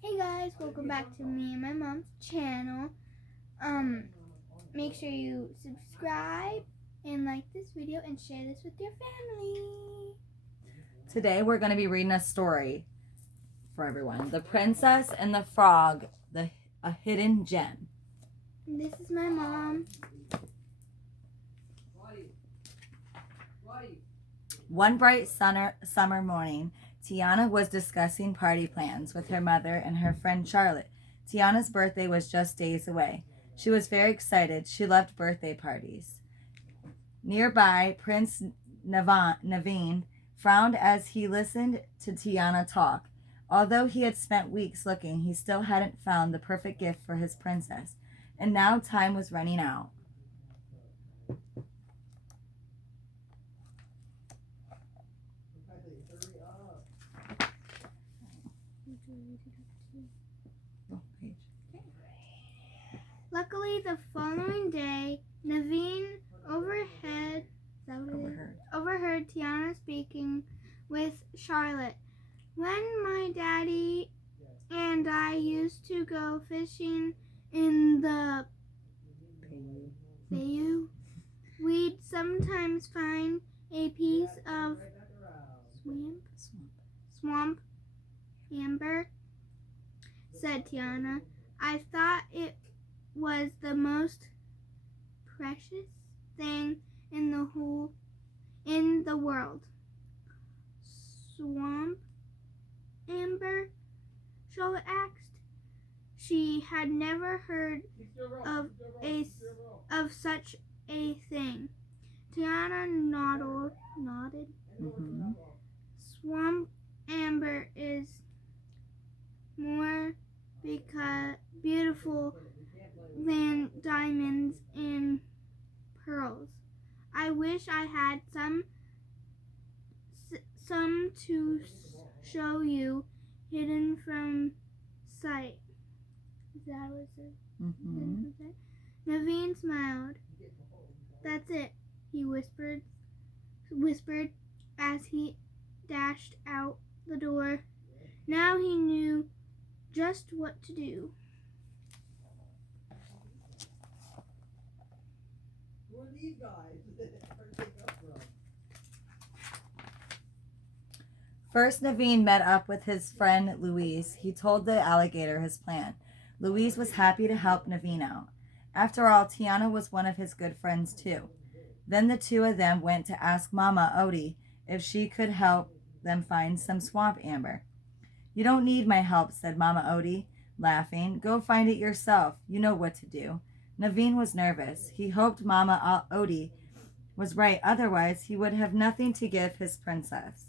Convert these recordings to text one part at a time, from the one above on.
Hey guys, welcome back to me and my mom's channel. Make sure you subscribe and like this video and share this with your family. Today we're going to be reading a story for everyone. The Princess and the Frog, a Hidden Gem. And this is my mom. One bright summer morning, Tiana was discussing party plans with her mother and her friend Charlotte. Tiana's birthday was just days away. She was very excited. She loved birthday parties. Nearby, Prince Naveen frowned as he listened to Tiana talk. Although he had spent weeks looking, he still hadn't found the perfect gift for his princess. And now time was running out. Luckily, the following day, Naveen overheard Tiana speaking with Charlotte. When my daddy and I used to go fishing in the bayou, we'd sometimes find a piece of swamp amber, said Tiana. I thought it was the most precious thing in the world. Swamp amber? Charlotte asked. She had never heard of such a thing. Tiana nodded. Mm-hmm. Swamp amber is more beautiful than diamonds and pearls. I wish I had some to show you, hidden from sight. Is that what it said? Mm-hmm. Naveen smiled. That's it, he whispered as he dashed out the door. Now he knew just what to do. Who are these guys? Where'd they come from? First, Naveen met up with his friend Louise. He told the alligator his plan. Louise was happy to help Naveen out. After all, Tiana was one of his good friends too. Then the two of them went to ask Mama Odie if she could help them find some swamp amber. You don't need my help, said Mama Odie, laughing. Go find it yourself. You know what to do. Naveen was nervous. He hoped Mama Odie was right. Otherwise, he would have nothing to give his princess.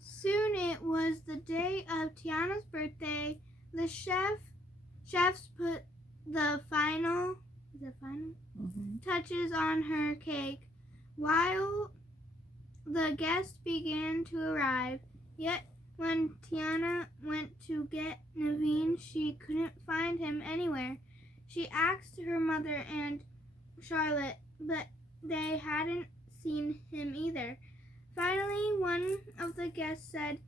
Soon it was the day of Tiana's birthday. The chefs put the final touches on her cake while the guests began to arrive. Yet when Tiana went to get Naveen, she couldn't find him anywhere. She asked her mother and Charlotte, but they hadn't seen him either. Finally, one of the guests said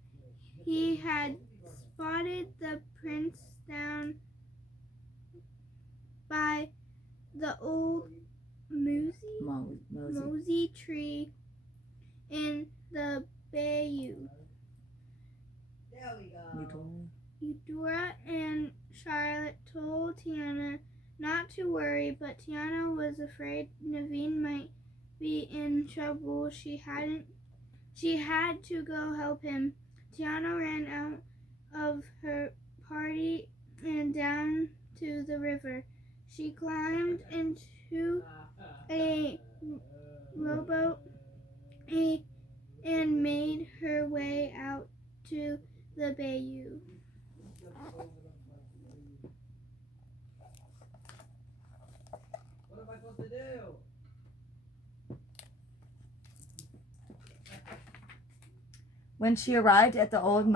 he had spotted the prince down by the old mosey tree in the bayou. There we go. Eudora and Charlotte told Tiana not to worry, but Tiana was afraid Naveen might be in trouble. She had to go help him. Tiana ran out of her party and down to the river. She climbed into a rowboat and made her way out to the bayou. What am I supposed to do? When she arrived at the old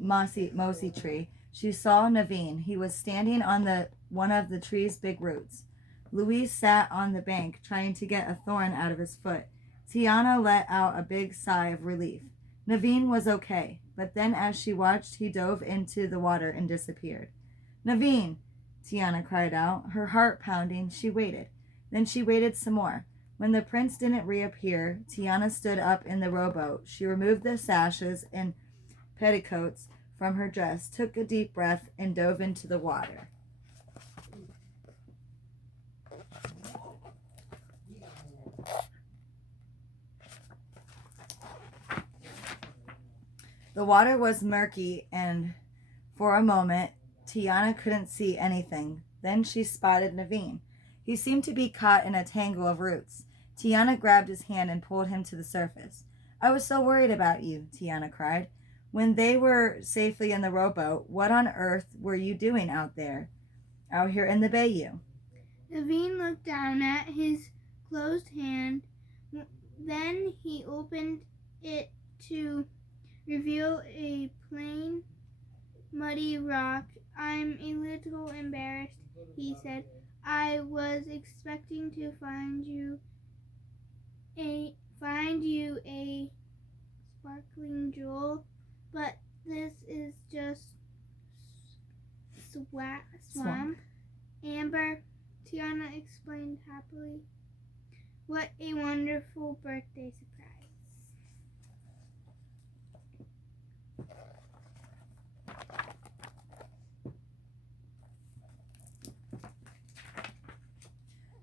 mosey tree, she saw Naveen. He was standing on the one of the tree's big roots. Louise sat on the bank, trying to get a thorn out of his foot. Tiana let out a big sigh of relief. Naveen was okay, but then as she watched, he dove into the water and disappeared. Naveen! Tiana cried out, her heart pounding. She waited. Then she waited some more. When the prince didn't reappear, Tiana stood up in the rowboat. She removed the sashes and petticoats from her dress, took a deep breath, and dove into the water. The water was murky, and for a moment, Tiana couldn't see anything. Then she spotted Naveen. He seemed to be caught in a tangle of roots. Tiana grabbed his hand and pulled him to the surface. I was so worried about you, Tiana cried. When they were safely in the rowboat, what on earth were you doing out there? Out here in the bayou. Naveen looked down at his closed hand. Then he opened it to reveal a plain, muddy rock. I'm a little embarrassed, he said. I was expecting to find you a sparkling jewel, but this is just swamp. Amber, Tiana explained happily. What a wonderful birthday surprise.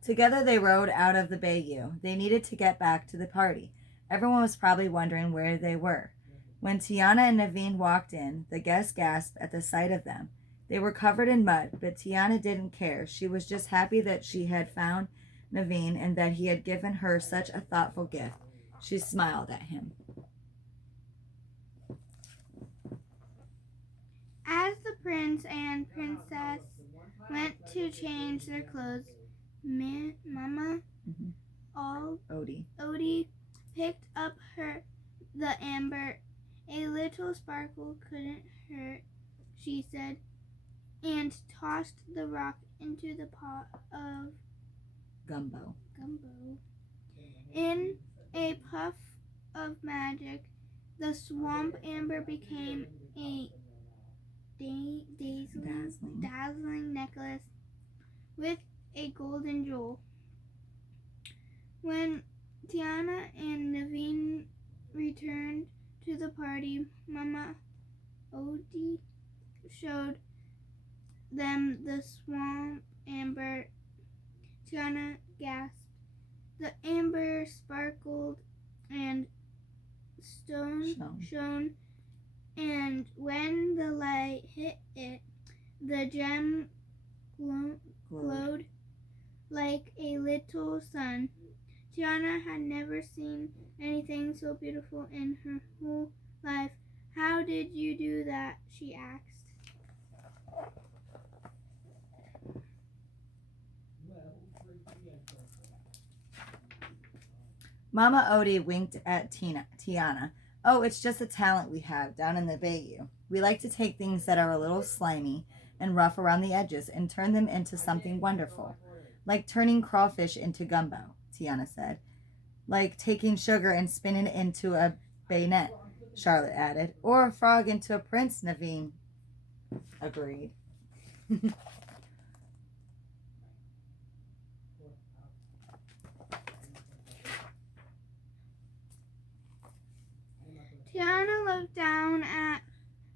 Together they rowed out of the bayou. They needed to get back to the party. Everyone was probably wondering where they were. When Tiana and Naveen walked in, the guests gasped at the sight of them. They were covered in mud, but Tiana didn't care. She was just happy that she had found Naveen and that he had given her such a thoughtful gift. She smiled at him. As the prince and princess went to change their clothes, Mama Odie picked up the amber. A little sparkle couldn't hurt, she said, and tossed the rock into the pot of gumbo. In a puff of magic, the swamp amber became a dazzling necklace with a golden jewel. When Tiana and Naveen returned to the party, Mama Odie showed them the swamp amber. Tiana gasped. The amber sparkled and shone, and when the light hit it, the gem glowed like a little sun. Tiana had never seen anything so beautiful in her whole life. How did you do that? She asked. Mama Odie winked at Tiana. Oh, it's just a talent we have down in the bayou. We like to take things that are a little slimy and rough around the edges and turn them into something wonderful. Like turning crawfish into gumbo, Tiana said. Like taking sugar and spinning it into a bayonet, Charlotte added. Or a frog into a prince, Naveen agreed. Tiana looked down at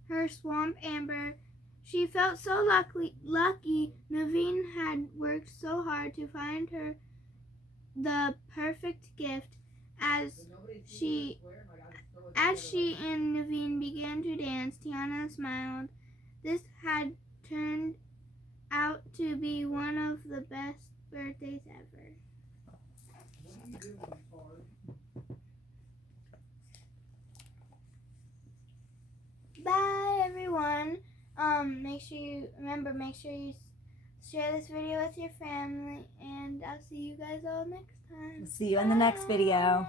her swamp amber. She felt so lucky. Naveen had worked so hard to find her the perfect gift. As she and Naveen began to dance, Tiana smiled. This had turned out to be one of the best birthdays ever. Bye everyone. Make sure you share this video with your family, and I'll see you guys all next time. See you in the next video.